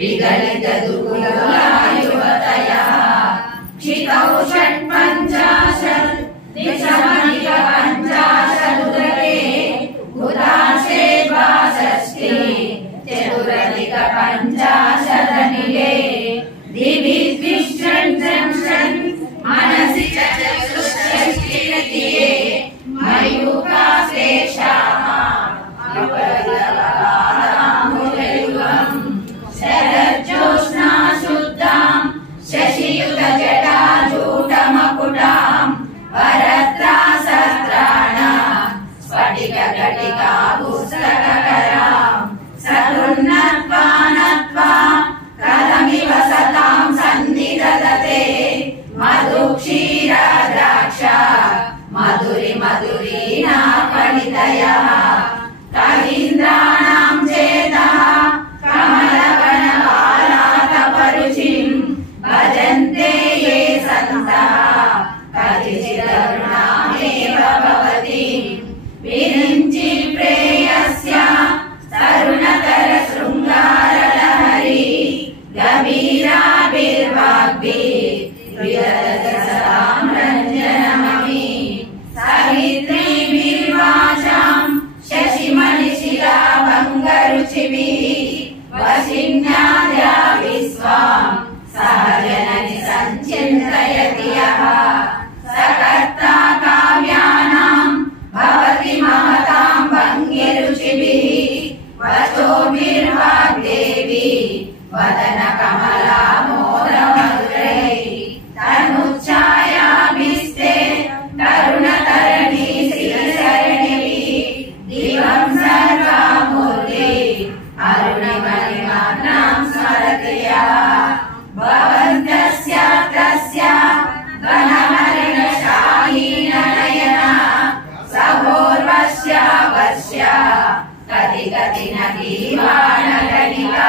विगलित दुर्गुलायुवतया क्षितौ षट्पञ्चाशत् दिशमनिक पञ्चाशदुदके हुताशे द्वाषष्टि चतुरधिक पञ्चाशदनिले दिवि द्विषट् मनसि च चतुष्षष्टिरतिये मयूखा शेषाः शरज्योत्स्ना शुद्धां शशियुत जटाजूटमकुटां वरत्रासत्राणां स्फटिकघटिका पुस्तककरां सकृन्नत्वा नत्वा कथमिव सतां सन्निदधते मधुक्षीरद्राक्षा मधुरि मधुरीना फलितयः कवीन्द्राणां चेतः कमलवनवालातपरुचिं भजन्ते ये सन्तः कतिचिदरुणामेव भवति विरिञ्चि प्रेयस्य तरुणतर शृङ्गारलहरी गभीराभिर्वाग्भिः विदधति रञ्जनमपि सवित्रीभिर्वाचां शशिमणिशिलाभङ्गरुचिभिः वशिन्याद्या विश्वां सहजननि सञ्चिन्तयति यः सकर्ता काव्यानां भवति महतां भङ्गिरुचिभिः वचोभिर्वाग्देवी वदनकमला मोदमधुरैः तनुच्छायाभिस्ते तरुणतरणि श्रीसरणिभिः दिवं सर्वामूर्ते अरुणिमणिमग्नां स्मरति यः भवन्तस्य तस्य घनमरणशाहीननयना सहोर्वश्या वर्ष्या कति कति नदीवानगणिका